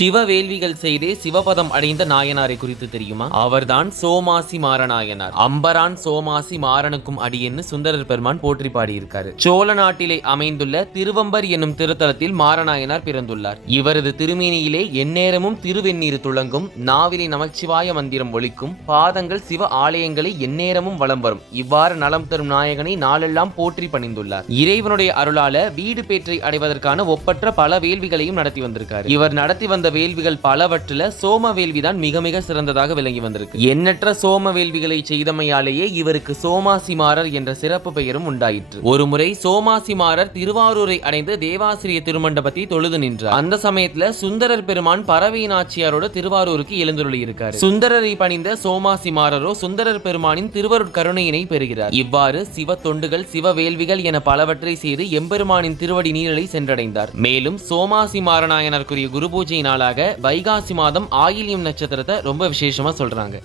சிவ வேள்விகள் செய்தே சிவபதம் அடைந்த நாயனாரை குறித்து தெரியுமா? அவர்தான் சோமாசி மாறநாயனார் அம்பரான் சோமாசி மாறனுக்கும் அடியென்னு சுந்தரர் பெருமான் போற்றி பாடியிருக்காரு. சோழ நாட்டிலே அமைந்துள்ள திருவம்பர் என்னும் திருத்தலத்தில் மாறநாயனார் பிறந்துள்ளார். இவரது திருமேனியிலே எந்நேரமும் திருவெந்நீர் துளங்கும் நாவிலே நமச்சிவாய மந்திரம் ஒழிக்கும் பாதங்கள் சிவ ஆலயங்களை எந்நேரமும் வலம் வரும். இவ்வாறு நலம் தரும் நாயகனை நாளெல்லாம் போற்றி பணிந்துள்ளார். இறைவனுடைய அருளால வீடு பேற்றை அடைவதற்கான ஒப்பற்ற பல வேள்விகளையும் நடத்தி வந்திருக்கார். இவர் நடத்தி வந்த வேள்விகள் பலவற்றில சோம வேள்விதான் மிக மிக சிறந்ததாக விளங்கி வந்திருக்கு. எண்ணற்ற சோம வேள்விகளை செய்தமையாலேயே இவருக்கு சோமாசிமாரர் என்ற சிறப்பு பெயரும் உண்டாயிற்று. ஒருமுறை சோமாசிமாரர் திருவாரூரை அடைந்து தேவாசிரிய திருமண்டபத்தை தொழுது நின்றார். அந்த சமயத்துல சுந்தரர் பெருமான் பறவை நாச்சியாரோட திருவாரூருக்கு எழுந்துள்ளி இருக்காரு சுந்தரரை பணிந்த சோமாசிமாரரோ சுந்தரர் பெருமானின் திருவருட் கருணையினை பெறுகிறார். இவ்வாறு சிவ தொண்டுகள் சிவ வேள்விகள் என பலவற்றை செய்து எம்பெருமானின் திருவடி நீரலை சென்றடைந்தார். மேலும் சோமாசி மாரநாயனருக்குரிய குரு பூஜையினால் நாளாக வைகாசி மாதம் ஆயிலியம் நட்சத்திரத்தை ரொம்ப விசேஷமா சொல்றாங்க.